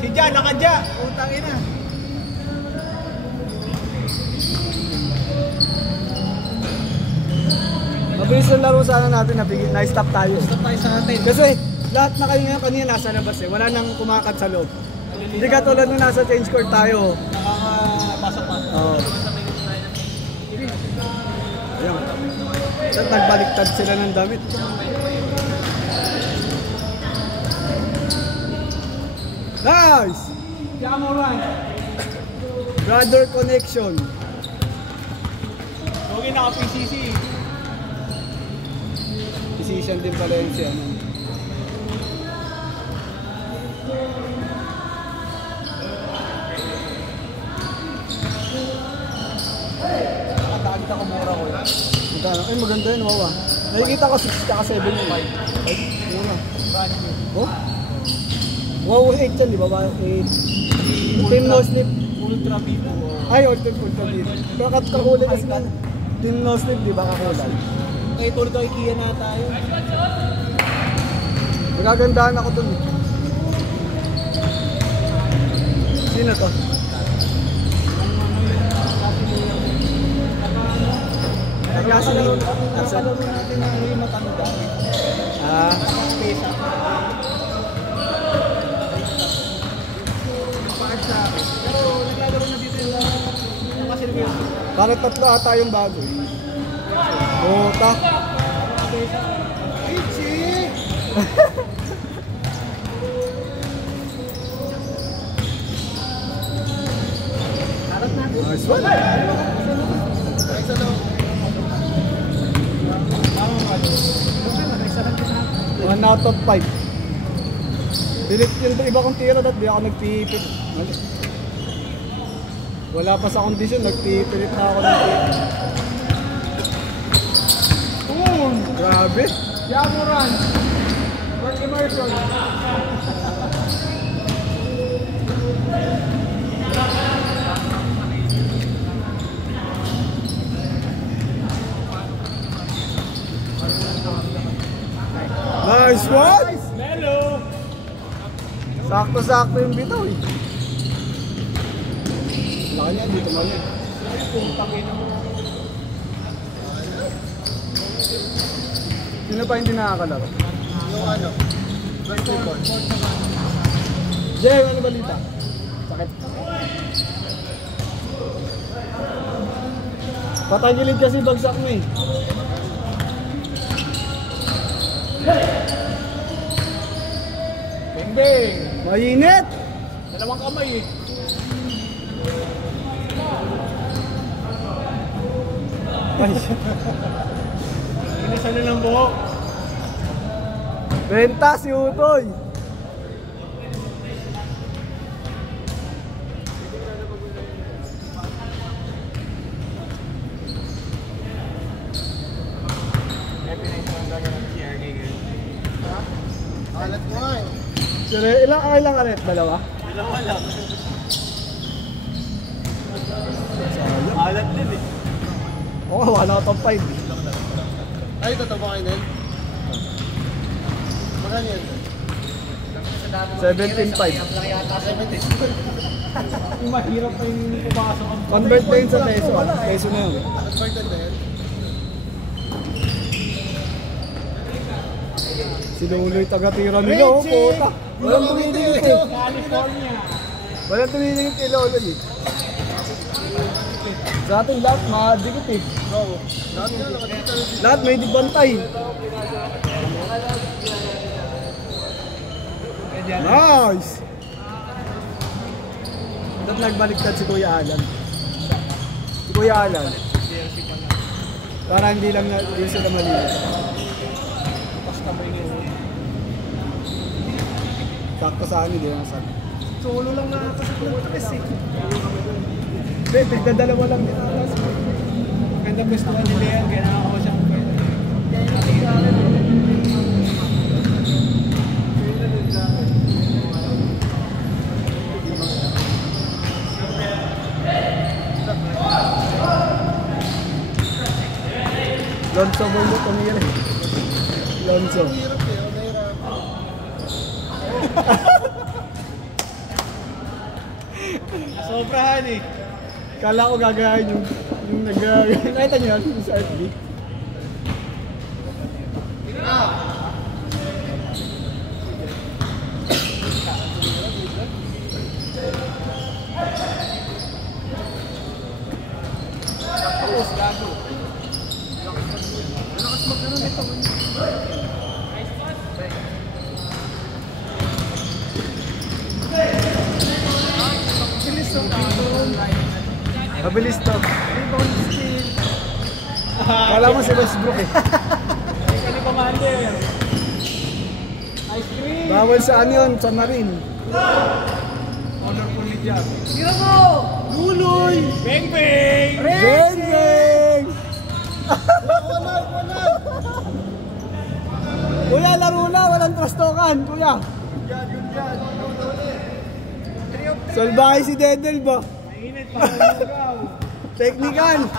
Si Ja, naka-Ja. Utang ina. Mabilis ang laro sana natin, na-stop tayo. Stop tayo sa atin. Kasi lahat na kayo nga kanina nasa labas eh. Wala nang kumakat sa loob. Hindi ka tulad nung nasa change court tayo. Nakakapasok-pasok. Oo. Ayan. Saan nagbaliktad sila ng damit? Nice! Jamoran. Brother connection. Okay, naka-PCC. Decision din pala yun siya. Nakadagit ako mura ko. Ay, maganda yun, wawa. Nakikita ko 6 ka 7 yun. Ay, mura. Oh? Wow, 8 yan, di ba? 8. Team no sleep. Ultra Vivo. Ay, ultra Vivo. Pero kakulay kasi na. Team no sleep, di ba kakulay? Eh, tulad ko IKEA na tayo. Magagandahan ako dun eh. Sino to? Nagkasalaro natin na yung matanda. Ah. Pesa. Paad sa akin. Pero naglalaro na dito yung kasilbiyo. Bakit tatlo ata yung bago? Oh, tak. Ichi! Harap natin. Nice one. Isa daw. 1 out of 5. Delete yung iba kong tira at di ako nagpipit. Wala pa sa kondisyon, nagpipilit na ako ng tira. Grabe. Jamoran. Work immersion. Nice one! Hello! Sakto-sakto yung bitaw eh. Laki niya, dito man yun. Sino pa hindi nakakalaro? Yung ano? Basketball. Jay, ano balita? Sakit. Patagilid kasi bagsak mo eh. Beng-beng! Mainit! Dalawang kamay eh. Ay, Inisa na ng buhok. benta si Utoy! Alat ko nga eh. Sure, ilang aret? Dalawa? Dalawa lang. Alat din eh. Oo, 1 out of 5. Ay, totoo ba kayo din? Magkano yan? 17.5. Yung mahirap pa yung pupasok ang Convert na yun sa peso. Peso na yun. converted na yan. Si Luloy taga-tira nila, oh, puta. Walang tumingin eh. California. Walang tumingin kay Luloy eh. Sa atin lahat, makadikit eh. Oo. Lahat nga, nakadita na dito. Lahat may dibantay. Nice! Ba't nagbaliktad si Kuya Alan? Si Kuya Alan. Para hindi lang na, hindi sila maliit. Basta mo yung Sakto sa amin, hindi lang sabi. solo lang na ito sa Pultres eh. Hindi, tigdadalawa lang din. Ganda pwestuhan nila yan, kaya nakakawa siyang pwede. Lonzo mo mo tumira. Lonzo. Hirap eh, nahirap. Sobrahan eh. Kala ko gagayahin yung nakita niyo yan sa FB. Tapos, gago. Lakas magkaroon nito. Bilis ng tawon. Mabilis to. Rebound steal. Kala mo si Westbrook eh. Kani Commander. Ice cream. Bawal sa ano yun, sa Marine. Honor for me dyan. Tira mo! Luloy! Bang bang! Bang bang! Wala. Kuya, laro na, walang trastokan, kuya. Yan. Salbahe si Dedel ba? Mainit pa ang lugaw. Technical.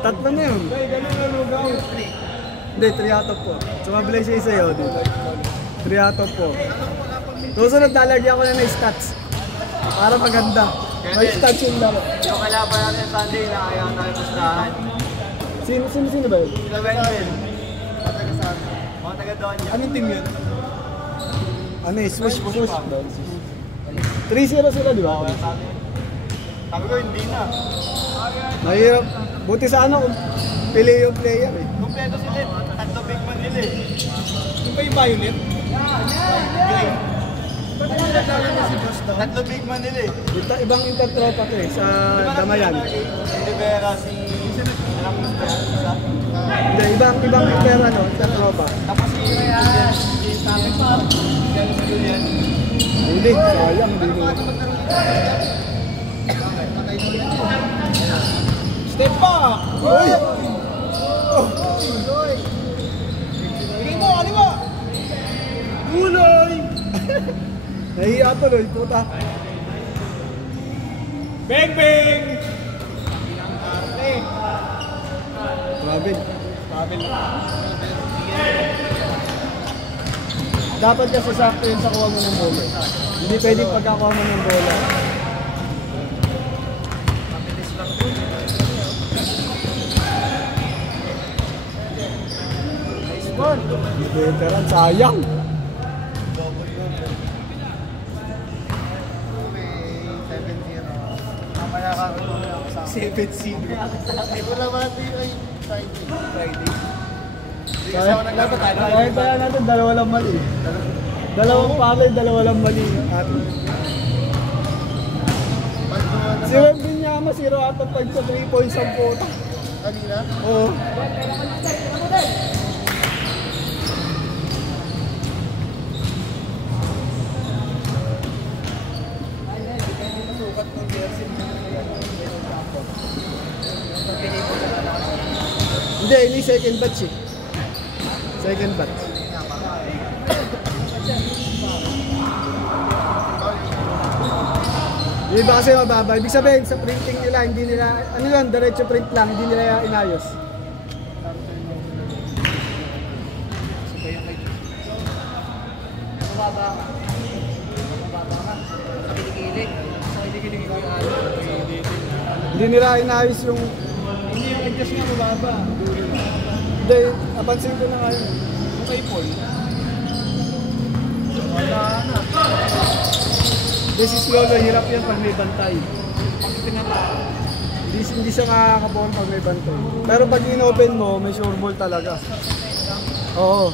Tatlo na yun. Ay, ganun ang lugaw. Hindi, triatop po. Sumablay siya isa yun. Triatop po. Susunod, lalagyan ko na ng stats. Para maganda. May stats yung laro. Yung kalaban natin Sunday na ayaw tayo pustahan. Sino ba yun? Sila Wendell. Mga taga doon. Anong team yun? Ano eh, swoosh. 3-0 sila, di ba? Sabi ko, hindi na. Mahirap. Buti sana kung pili yung player eh. Kompleto sila. Tatlo big man nila eh. Yung ba yung Violet? Green. Tatlo big man nila eh. Ibang intertropa to eh, sa Damayan. Rivera, si... Alam mo ba? Isa. Hindi, ibang intertropa. Tapos si Sabi pa. Hindi, sayang, hindi mo. Step back! Uy! Tingin mo, ano ba? Uloy! Nahiya tuloy, puta. Bang bang! Grabe. Sabi na. Dapat kasi sakto yun sa kuha mo ng bola. Hindi pwedeng pagkakuha mo ng bola. Veteran, sayang. Mamaya ka ako sa 7-0. Ay, wala ba ay Friday? Kaya kaya natin, dalawa lang mali. Dalawang palay, dalawa lang mali. Si Web Binyama, 0 out of 5 sa 3 points ang puta. Kanina? Oo. Sukat ng jersey. Hindi, ini second batch eh. Second batch. Yung iba kasi mababa. Ibig sabihin, sa printing nila, hindi nila, ano yun, diretso print lang, hindi nila inayos. Mababa ka. Sa kilikili. Sa kilikili ko yung Hindi nila inayos yung, Hindi yung adjust nga mababa. hindi, napansin ko na nga yun. Yung kay Paul. Wala na. This is lolo, hirap yan pag may bantay. Tingnan mo. Hindi siya makakabawang pag may bantay. Pero pag in-open mo, may sure ball talaga. Oo.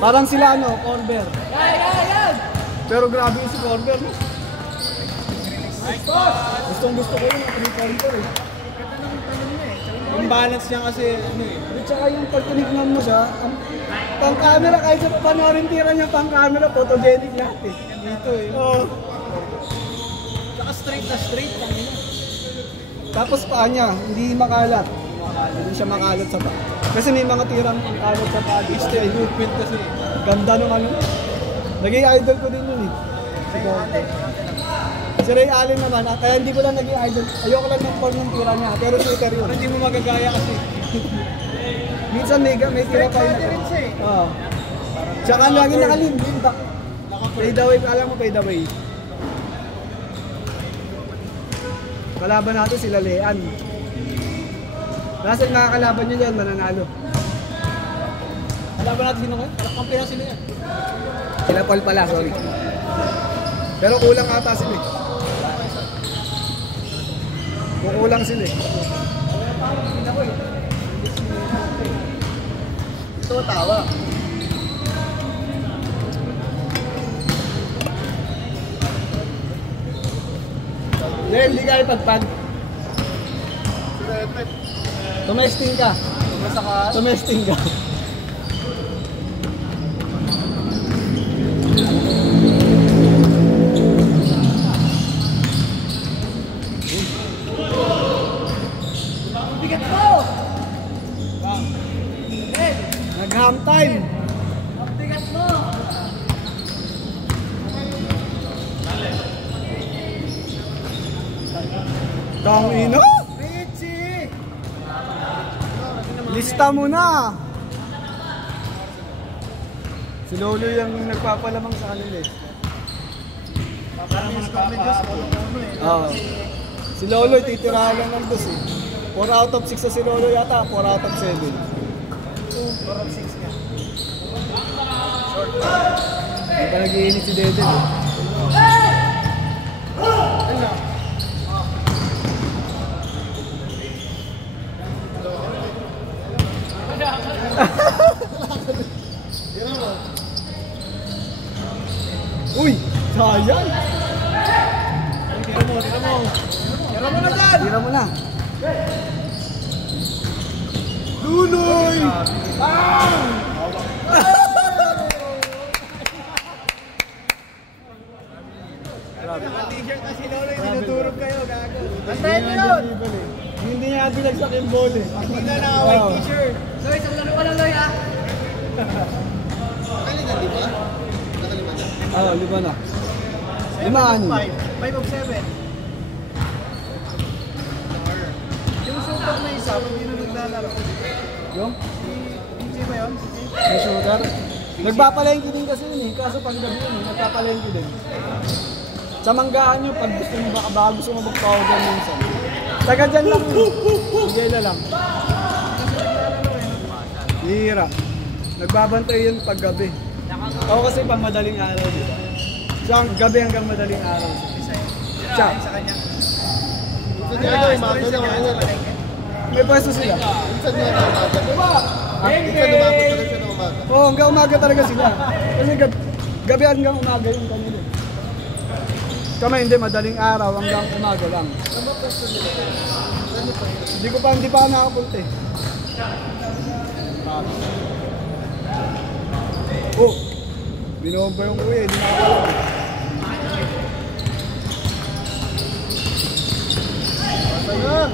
Parang sila ano, Corber. Pero grabe yung si Corber, no? Gustong gusto ko yung 3-pointer eh. Yung balance niya kasi ano eh. At saka yung pag tinignan mo siya, ang pang-camera, kahit sa panoorin tira niya pang-camera, photogenic lahat eh. Dito eh. Oo. Saka straight na straight. Tapos paa niya, hindi makalat. Hindi siya makalat sa paa. Kasi may mga tirang kalat sa paa. Stay movement kasi. Ganda nung ano. Naging idol ko din yun eh. Si Corber. Si Ray Allen naman, kaya hindi ko lang naging idol. Ayoko lang ng form ng tira niya, pero shooter yun. Pero hindi mo magagaya kasi. Minsan may tira pa yun. Pwede rin siya eh. Oo. Tsaka lagi nakalimlim. Fade away, alam mo fade away. Kalaban natin sila Lean. Nasa nakakalaban nyo dyan, mananalo. Kalaban natin sino kayo? Kampi na sila yan. Sila Paul pala, sorry. Pero kulang ata sila eh. Kukulang sila eh. Ito tawa. Hindi ka ipagpag. Tumesting ka. Tumesting ka. Bigat mo! Nag-ham time. Bigat mo! Tangina! Richie! Lista mo na! Si Lolo yung nagpapalamang sa kanila eh. Oo. Si Lolo titirahan lang ng dos eh. 4 out of 6 na si Lolo yata, 4 out of 7. 4 of 6 ka. Hindi pa nag-iinit si Dede eh. Ano? Uy! Sayang! Tira mo, tira mo. Tira mo na dyan! Tira mo na. Luloy! T-shirt na si Lolo, tinuturog kayo, gago. Bantayan mo yun! Hindi niya binagsak yung ball eh. Hindi na naka-white t-shirt. Loy, isang laro ka lang, Loy, ha? Nakalimutan, di ba? Nakalimutan. Oo, 5 na. 5 5 of 7. Yung super na isa, hindi na naglalaro. Yung? DJ ba yun? May shooter. Nagpapalengke din kasi yun eh. Kaso pag gabi yun eh, nagpapalengke din. Sa manggaan nyo, pag gusto mo baka gusto mo mag-powder minsan. Taga dyan lang yun. Sige na lang. Hira. Nagbabantay yun pag gabi. Ako kasi pang madaling araw, di ba? So, gabi hanggang madaling araw. Siya. Sa kanya. Minsan nga daw, umaga na ngayon. May pwesto sila. Minsan nga daw, umaga. Minsan umabot na siya ng umaga. Oo, hanggang umaga talaga sila. Kasi gabi hanggang umaga yung kanila. Kami hindi, madaling araw hanggang umaga lang. Hindi pa nakapunta eh. Oh! Binomba yung kuya, hindi nakakalam eh. Masaya!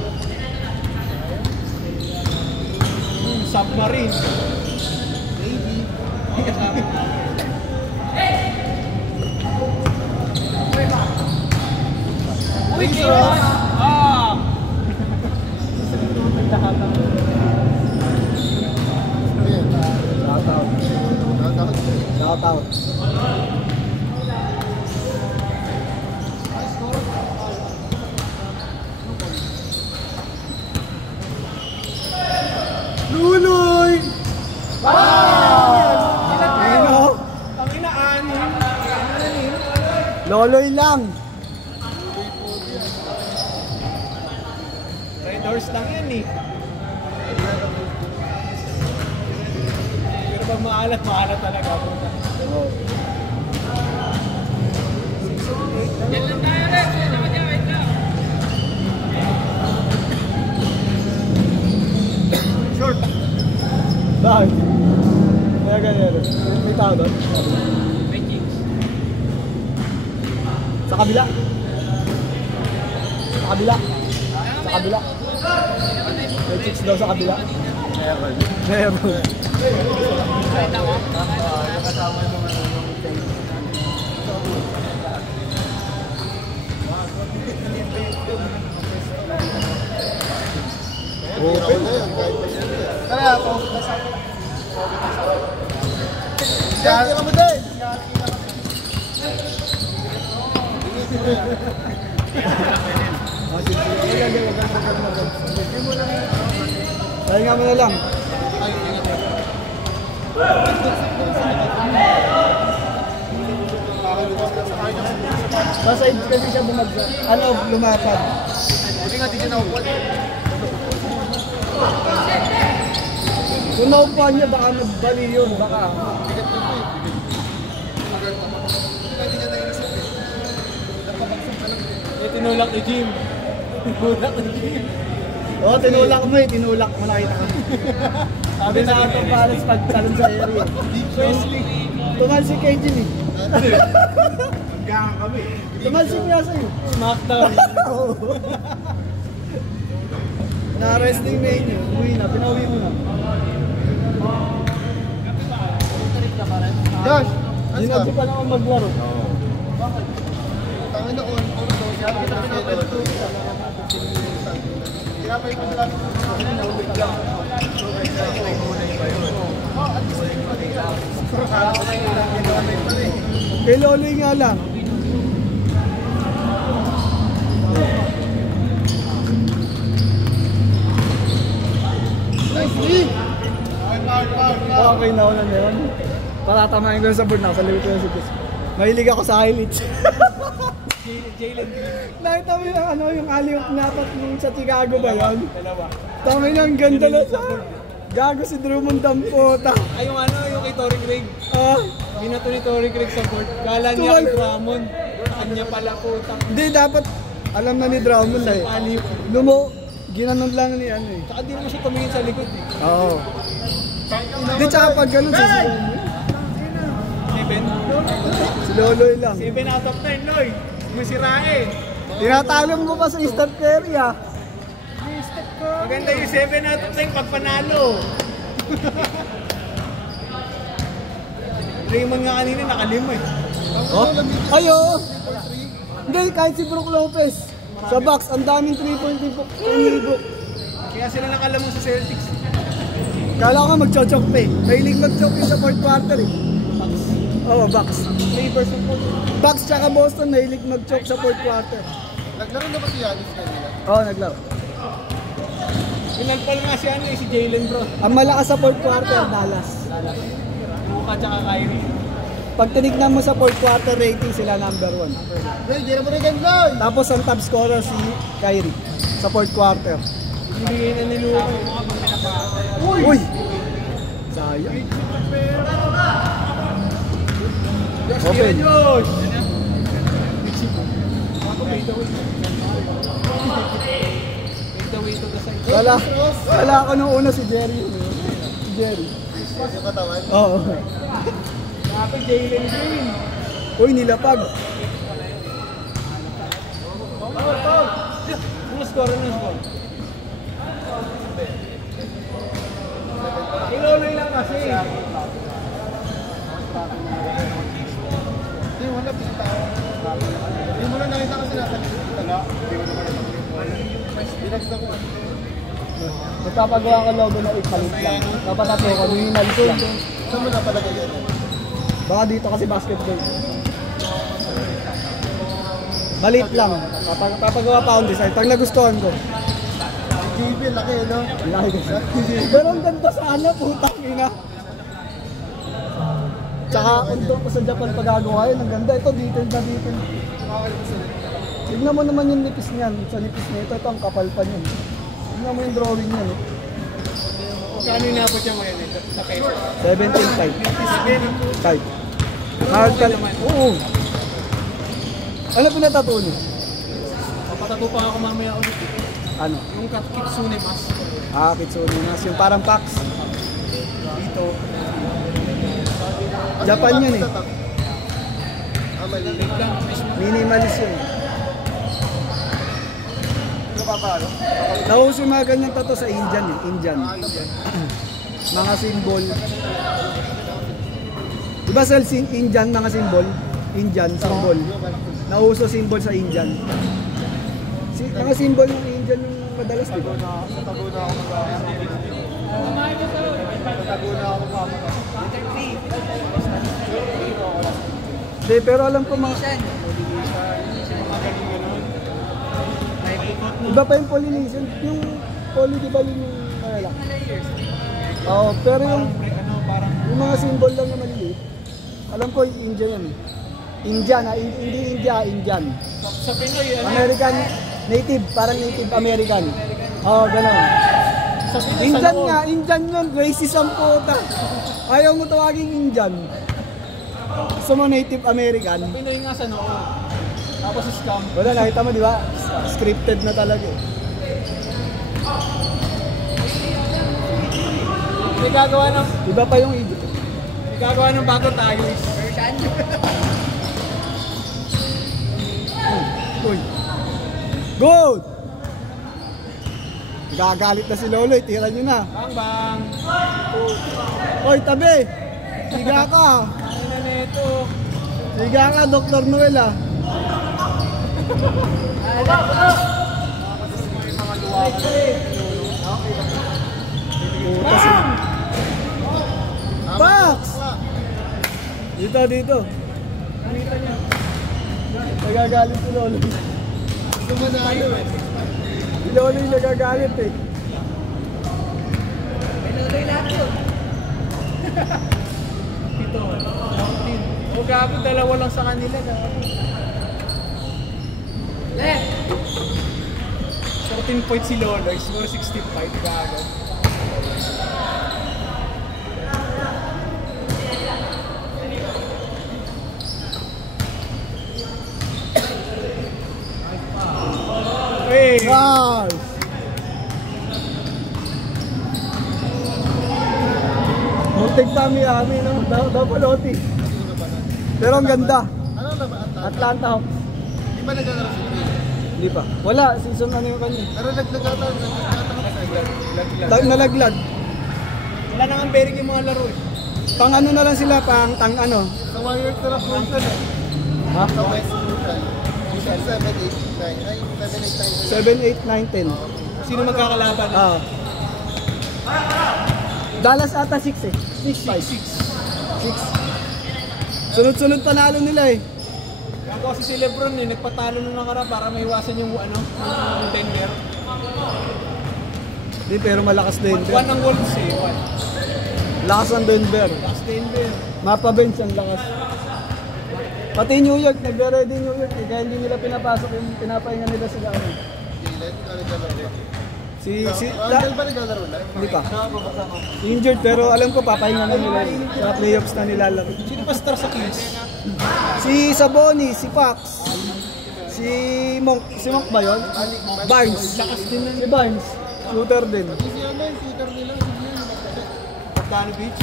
Submarine. Uy, Kiros! Ah! Shout out. Luloy! Ano? Ang inaanin. Loloy lang. Red horse lang yan eh. Pero pag maalat talaga. Oh. Yan lang tayo, Rex. Yan naman yan, wait lang. Short. Bakit? Kaya ganyan. May tao doon? May kicks. Sa kabila. Sa kabila. Sa kabila. May chicks daw sa kabila. Meron. Kahit ako. Nakasama naman ng Open. na yun, kahit pa siya. Kaya ako. Tira mo din! Pahinga mo na lang. Sa side kasi siya bumagsak. Ano, lumapad. Hindi nga, di siya naupuan. Kung naupuan niya, baka nagbali yun. Baka. Hindi niya nainisip eh. Tinulak ni Jim. Tinulak ni Jim. Oo, tinulak mo eh. Tinulak mo, nakita ko. Sabi na ito balance pagtalon sa area. Tumalsik kay Jim eh. Hanggang kami. Tumalsik niya sa'yo. Smackdown. Na-resting main yun. Umuwi na, pinauwi mo na. Josh! Hindi na di pa naman maglaro. Tangin na on daw. Sabi kita pinapalito. Pinapay ko lang. Kay Loloy nga lang. Okay na ako na yun. Patatamahin ko sa board na. Sa likod ko na si Chris. Mahilig ako sa highlights. Jalen. Nakita mo yung ano, yung alley-oop napat nung sa Chicago ba yun? Dalawa. Tangin ang ganda na sa... Gago si Drummond ang puta. Ay, yung ano, yung kay Torrey Craig. Ah, Binato ni Torrey Craig sa board. Kala niya kay Drummond. Kanya pala putang. hindi dapat alam na ni Drummond na eh. Aliw. Ginanon lang ni ano eh. Saka di naman siya tumingin sa likod eh. Oo. Hindi, tsaka pag ganun sa Seven. si Loloy lang. 7 out of 10, Loy. Masirae. Tinatalong mo pa sa Eastern area. Maganda yung 7 out of 10 pag panalo. Raymond nga kanina nakalima eh. Oh? Ayo! Hindi, kahit si Brook Lopez. Sa box, ang daming 3-point book. Kaya sila nakalamang sa Celtics. Kala ko nga mag-choke pa eh. Mahilig mag-choke yung sa fourth quarter eh. Oo, box. Flavors ng board. Box tsaka Boston, mahilig mag-choke sa fourth quarter. Naglaro na ba si Yanis kanina? Oo, naglaro. Pinalpal nga si ano eh, si Jalen bro. Ang malakas sa fourth quarter, Dallas. Luka tsaka Kyrie. Pag tinignan mo sa fourth quarter rating, sila number 1. Hey, di na mo rin ganyan! Tapos ang top scorer si Kyrie sa fourth quarter. Hindi na niluwa. Uy! Sayang. Open. Josh! Ako made the way. Made the way to the side. Wala ako nung una si Jerry. Si Jerry. Yung katawan? Oo. Kapag Jalen Green. Uy, nilapag. Ano score? Ano score? Iloloy lang kasi. Hindi, wala pinitao. Hindi mo na nakita kasi nasa tala. Hindi mo naman Dinags na ko. Magpapagawa ko logo na ipalit lang. Papatato ko, minimalist lang. Saan mo napalagay yan? Baka dito kasi basketball. Balit lang. Papagawa pa akong design. Pag nagustuhan ko. JB, laki no? Laki kasi. Pero ang ganda sana, putang ina. Tsaka kung doon ko sa Japan pagagawa yun, ang ganda. Ito, detail na detail. Tignan mo naman yung nipis niyan. Sa nipis niya, ito ang kapal pa niyan. Tignan mo yung drawing niyan. Kano yung napot niya ngayon eh? Sa paper. 17.5. Type. Hard ka naman. Oo. Ano pinatato niyo? Papatato pa ako mamaya ulit eh. Ano? Yung Kitsune mask. Ah, Kitsune Mas. Yung parang packs. Dito. Japan yun eh. Ah, mali. Wait lang. Minimalist yun. Ano pa ba? Nauso yung mga ganyan tato sa Indian eh. Indian. Mga symbol. Diba sa Indian mga symbol? Indian, symbol. Nauso symbol sa Indian. Mga symbol ng Indian yung madalas, diba? Tago na ako magpapatay. Tago na ako magpapatay. Hindi, pero alam ko mga... Iba pa yung Polynesian. Yung Poly, di ba yung malalaki? Oo, pero yung mga symbol lang na maliliit. Alam ko yung Indian yan eh. Indian ha, hindi India, Indian. Sa Pinoy, American, native, parang Native American. Oo, gano'n. Indian nga, Indian yun, racist ang puta. Ayaw mo tawaging Indian. Gusto mo Native American? Sa Pinoy nga sa noo. Tapos scam. Wala, nakita mo di ba? Scripted na talaga eh. May gagawa ng... Iba pa yung ibig. May gagawa ng bago tayo is... Version? Uy. Good! Gagalit na si Lolo, tira nyo na. Bang bang! Oy, tabi! Siga ka! Ano na neto? Siga ka, Dr. Noel ah. Putas eh. Pax! Dito, dito. Nagagalit si Lolo. Sumanalo eh. Si Lolo yung nagagalit eh. Ito. O gago, dalawa lang sa kanila. Gago. 14 points si Lolo, score 65. Gago. Hey! Nice! Muntik pa Miami, no? Dapaloti. Pero ang ganda. Ano na ba? Atlanta Hawks. Di ba nagkakaroon si Chris? Hindi pa. Wala, season ano yung kanya. Pero nagkakaroon Nalaglag. Wala nang ang bearing yung mga laro eh. Pang ano na lang sila, pang tang ano. Sa Warriors na lang Fulton eh. Ha? Sa West Fulton. 7, 8, 9. Ay, 7, 8, 9. 7, 8, 9, 10. Sino magkakalaban? Ah. Dallas ata 6 eh. 6-5. 6. Sunod-sunod panalo nila eh. Ako si Lebron eh, nagpatalo nung nakara para maiwasan yung ano, yung Denver. Hindi, pero malakas Denver. One ang Wolves eh, one. Lakas ang Denver. Last Denver. Mapa bench ang lakas. Pati New York, nagre-ready New York eh. Kaya hindi nila pinapasok yung pinapahinga nila sila. Ano. Jalen, ikaw naglalaro. Angel ba naglalaro na? Hindi pa. Injured pero alam ko papahinga na nila. Sa playoffs na nilalaro. Sino pa star sa Kings? Si Saboni, si Pax, si Monk ba yun? Barnes. Lakas din na Si Barnes, shooter din. Si ano, yung shooter nila. Bogdanovich.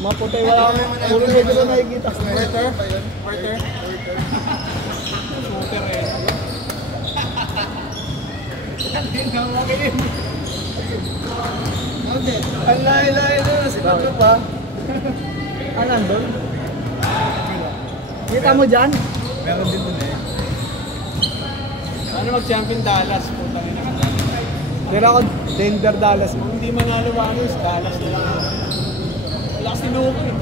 Maputay, wala puro medyo na nakikita. Porter. Porter. Shooter eh. Ang lahi-lahi na, si Patrick pa. Ah, nandun? Kita mo dyan? Meron din dun eh. Ano mag-champion Dallas? Putang ina. Pero ako, Denver, Dallas. Kung hindi manalo Warriors, Dallas na lang. Wala kasi Luke eh.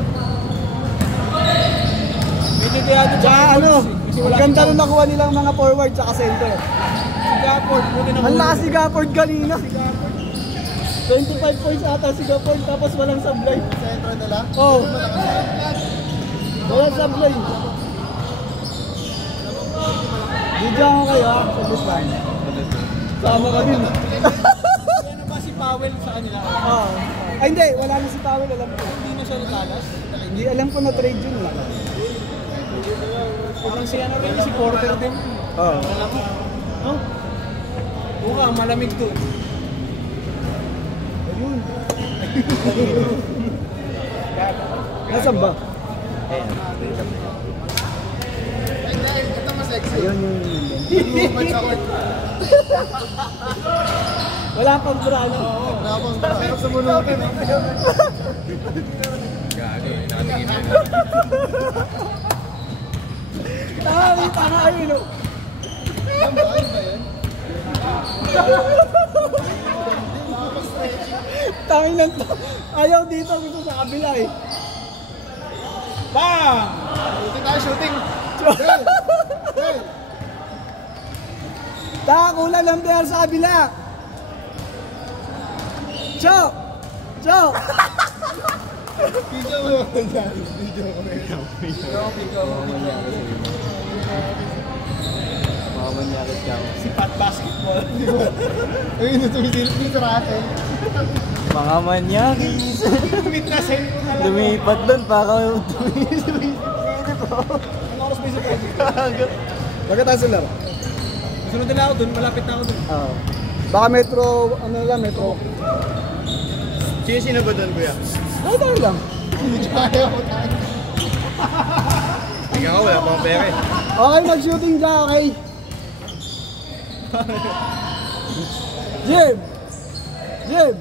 Medyo kaya ito Tsaka ano, kasi ang ganda nung nakuha nilang mga forward tsaka center. Si Gafford, buti na Ang lakas si Gafford kanina. 25 points ata si Gafford tapos walang sablay. Sentro nila? Oo. Walang sablay. Bidya ko kayo ha, sa Lisbon. Sama ka din. ano ba si Powell sa kanila? Oo. Ay hindi, wala na si Powell, alam ko. Hindi na siya na Dallas. Hindi, alam ko na trade yun lang. Parang si ano rin, si Porter din. Oo. Alam mo? No? Buka, malamig doon. Ayun. Nasaan ba? Ito mas sexy. Ayun yung... Movement sa court. Wala pang brano. Napang pero sumunutin. Tama ayun o. Yan ba? Ayun ba yan? Tangin lang to. Ayaw dito, gusto sa kabila eh. Bang! Shooting tayo, shooting. Hey! Hey! Takula ng player sa kabila. Cho! Cho! Video mo yung nangyari. Video mo na yun. Mamanyakit ka mo. Sipat basketball. Ayun, tumisilip dito sa atin. Mga manyakis. Tumit na sa'yo ko na lang. Lumipat doon para tumisilip. Ano oras ba yung pwede? Bakit tayo sila? Sunod na ako dun, malapit na ako dun. Oo. Baka metro, ano lang, metro. Sino ba doon, kuya? Ay, tayo lang. Medyo kaya ko tayo. Tingnan ko, wala pang pera eh. Okay, mag-shooting dyan, okay? Jim! Jim!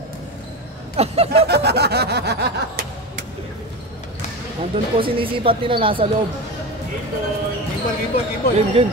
Nandun po sinisipat nila, nasa loob. Gimbal. Jim, Jim.